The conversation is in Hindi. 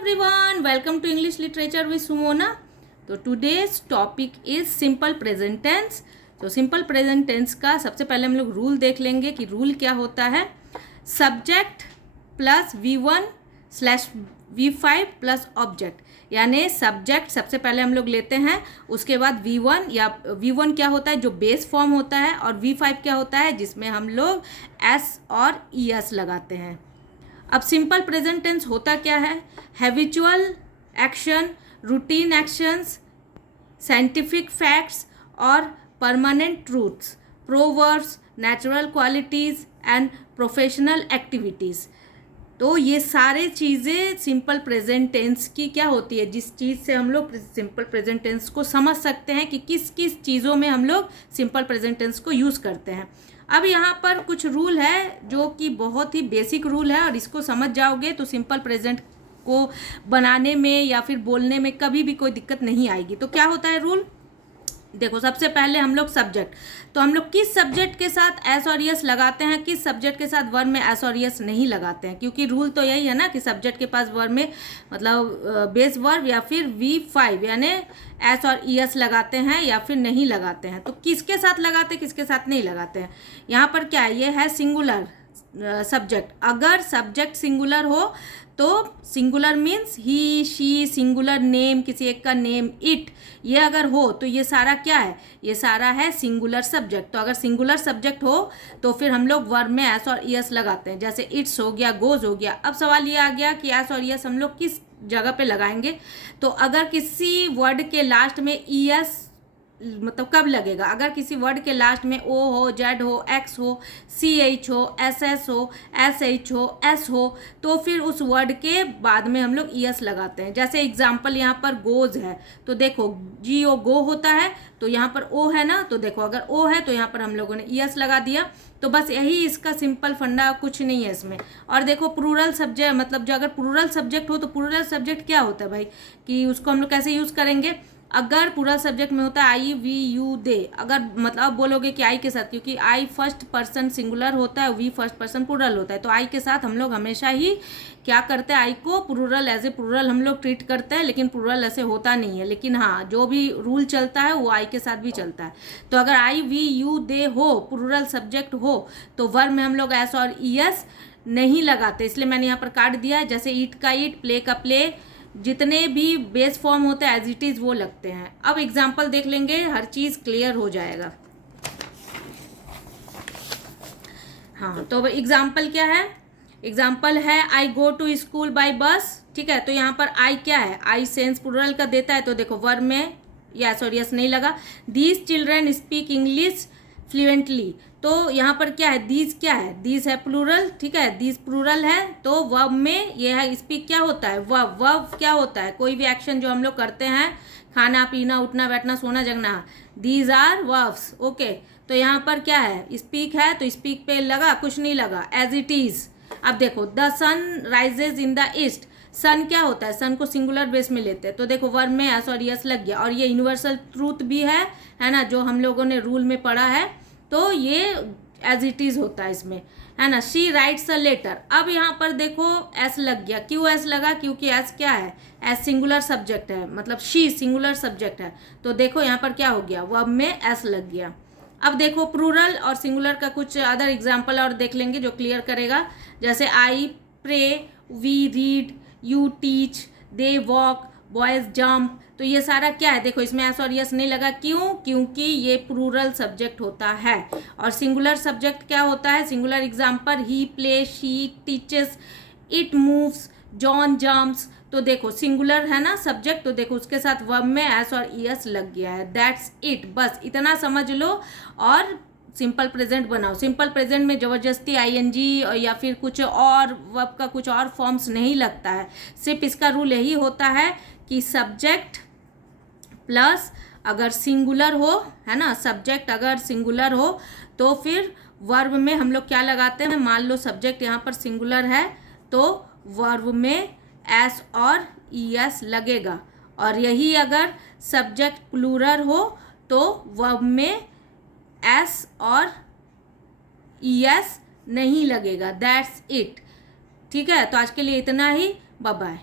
everyone, welcome to English Literature with Sumona. तो today's topic is simple present tense. तो simple present tense का सबसे पहले हम लोग रूल देख लेंगे कि रूल क्या होता है. Subject plus V1/V5 plus object, यानी सब्जेक्ट सबसे पहले हम लोग लेते हैं, उसके बाद V1 या V1 क्या होता है जो बेस फॉर्म होता है, और V5 क्या होता है जिसमें हम लोग S और ES लगाते हैं. अब सिंपल प्रेजेंट टेंस होता क्या है? Habitual action, routine actions, scientific facts और permanent truths, proverbs, natural qualities and professional activities. तो ये सारे चीज़ें सिंपल प्रेजेंट टेंस की क्या होती है, जिस चीज़ से हम लोग सिंपल प्रेजेंट टेंस को समझ सकते हैं कि किस किस चीज़ों में हम लोग सिंपल प्रेजेंट टेंस को यूज़ करते हैं. अब यहाँ पर कुछ रूल है जो कि बहुत ही बेसिक रूल है, और इसको समझ जाओगे तो सिंपल प्रेजेंट को बनाने में या फिर बोलने में कभी भी कोई दिक्कत नहीं आएगी. तो क्या होता है रूल? देखो, सबसे पहले हम लोग सब्जेक्ट, तो हम लोग किस सब्जेक्ट के साथ एस और यस लगाते हैं, किस सब्जेक्ट के साथ वर्ब में एस और यस नहीं लगाते हैं, क्योंकि रूल तो यही है ना कि सब्जेक्ट के पास वर्ब में मतलब बेस वर्ब या फिर V5 यानी एस और ES लगाते हैं या फिर नहीं लगाते हैं. तो किसके साथ लगाते हैं, किसके साथ नहीं लगाते हैं. यहाँ पर क्या है, ये है सिंगुलर सब्जेक्ट. अगर सब्जेक्ट सिंगुलर हो तो singular means he, she, singular name, किसी एक का नेम, इट, ये अगर हो तो ये सारा क्या है, ये सारा है सिंगुलर सब्जेक्ट. तो अगर सिंगुलर सब्जेक्ट हो तो फिर हम लोग वर्ब में एस और ES लगाते हैं, जैसे इट्स हो गया, गोज हो गया. अब सवाल ये आ गया कि एस और ES हम लोग किस जगह पे लगाएंगे. तो अगर किसी वर्ड के लास्ट में ES मतलब कब लगेगा, अगर किसी वर्ड के लास्ट में O हो, Z हो, X हो, CH हो, SS हो, SH हो, S हो, तो फिर उस वर्ड के बाद में हम लोग ES लगाते हैं. जैसे एग्जाम्पल यहाँ पर गोज है, तो देखो GO गो होता है, तो यहाँ पर O है ना, तो देखो अगर O है तो यहाँ पर हम लोगों ने ES लगा दिया. तो बस यही इसका सिंपल फंडा, कुछ नहीं है इसमें. और देखो प्लूरल सब्जेक्ट, मतलब जो अगर प्लूरल सब्जेक्ट हो तो प्लूरल सब्जेक्ट क्या होता है भाई, कि उसको हम लोग कैसे यूज़ करेंगे. अगर पूरा सब्जेक्ट में होता है आई, वी, यू, दे, अगर मतलब आप बोलोगे कि आई के साथ, क्योंकि आई फर्स्ट पर्सन सिंगुलर होता है, वी फर्स्ट पर्सन प्लूरल होता है, तो आई के साथ हम लोग हमेशा ही क्या करते हैं, आई को प्लूरल एज ए प्लूरल हम लोग ट्रीट करते हैं, लेकिन प्लूरल ऐसे होता नहीं है. लेकिन हाँ, जो भी रूल चलता है वो आई के साथ भी चलता है. तो अगर आई, वी, यू, दे हो, प्लूरल सब्जेक्ट हो, तो वर्ब में हम लोग एस और ES नहीं लगाते, इसलिए मैंने यहाँ पर काट दिया है. जैसे ईट का ईट, प्ले का प्ले, जितने भी बेस फॉर्म होते हैं एज इट इज़ वो लगते हैं. अब एग्जाम्पल देख लेंगे, हर चीज़ क्लियर हो जाएगा. हाँ, तो एग्जाम्पल क्या है, एग्जाम्पल है आई गो टू स्कूल बाय बस. ठीक है, तो यहाँ पर आई क्या है, आई सेंस प्लूरल का देता है, तो देखो वर्ब में यस और यस नहीं लगा. These children speak English fluently, तो यहाँ पर क्या है, दीज क्या है, दीज है प्लूरल. ठीक है, दीज प्लूरल है, तो वर्ब में ये है स्पीक क्या होता है, वर्ब. वर्ब क्या होता है, कोई भी एक्शन जो हम लोग करते हैं, खाना पीना, उठना बैठना, सोना जगना, दीज आर वर्ब्स. ओके, तो यहाँ पर क्या है, स्पीक है, तो स्पीक पे लगा, कुछ नहीं लगा, एज इट इज. अब देखो the sun rises in the east, sun क्या होता है, सन को सिंगुलर बेस में लेते हैं, तो देखो वर्ब में एस और ES लग गया. और ये यूनिवर्सल ट्रूथ भी है ना, जो हम लोगों ने रूल में पढ़ा है, तो ये एज इट इज़ होता है इसमें, है ना. शी राइट्स अ लेटर, अब यहाँ पर देखो एस लग गया. क्यों एस लगा, क्योंकि एस क्या है, एस सिंगुलर सब्जेक्ट है, मतलब शी सिंगुलर सब्जेक्ट है. तो देखो यहाँ पर क्या हो गया, वर्ब में एस लग गया. अब देखो प्लूरल और सिंगुलर का कुछ अदर एग्जाम्पल और देख लेंगे जो क्लियर करेगा. जैसे I pray, we read, you teach, they walk, boys jump, तो ये सारा क्या है, देखो इसमें एस और ES नहीं लगा. क्यों, क्योंकि ये प्लूरल सब्जेक्ट होता है. और सिंगुलर सब्जेक्ट क्या होता है, singular example he play, she teaches, it moves, John jumps. तो देखो सिंगुलर है ना सब्जेक्ट, तो देखो उसके साथ वर्ब में एस और ES लग गया है. दैट्स इट, बस इतना समझ लो और सिंपल प्रेजेंट बनाओ. सिंपल प्रेजेंट में ज़बरदस्ती ING या फिर कुछ और वर्ब का कुछ और फॉर्म्स नहीं लगता है. सिर्फ इसका रूल यही होता है कि सब्जेक्ट प्लस अगर सिंगुलर हो, है ना, सब्जेक्ट अगर सिंगुलर हो तो फिर वर्ब में हम लोग क्या लगाते हैं, मान लो सब्जेक्ट यहाँ पर सिंगुलर है तो वर्ब में एस और ES लगेगा. और यही अगर सब्जेक्ट प्लूरल हो तो वर्ब में एस और ES नहीं लगेगा. That's it. ठीक है, तो आज के लिए इतना ही. Bye bye.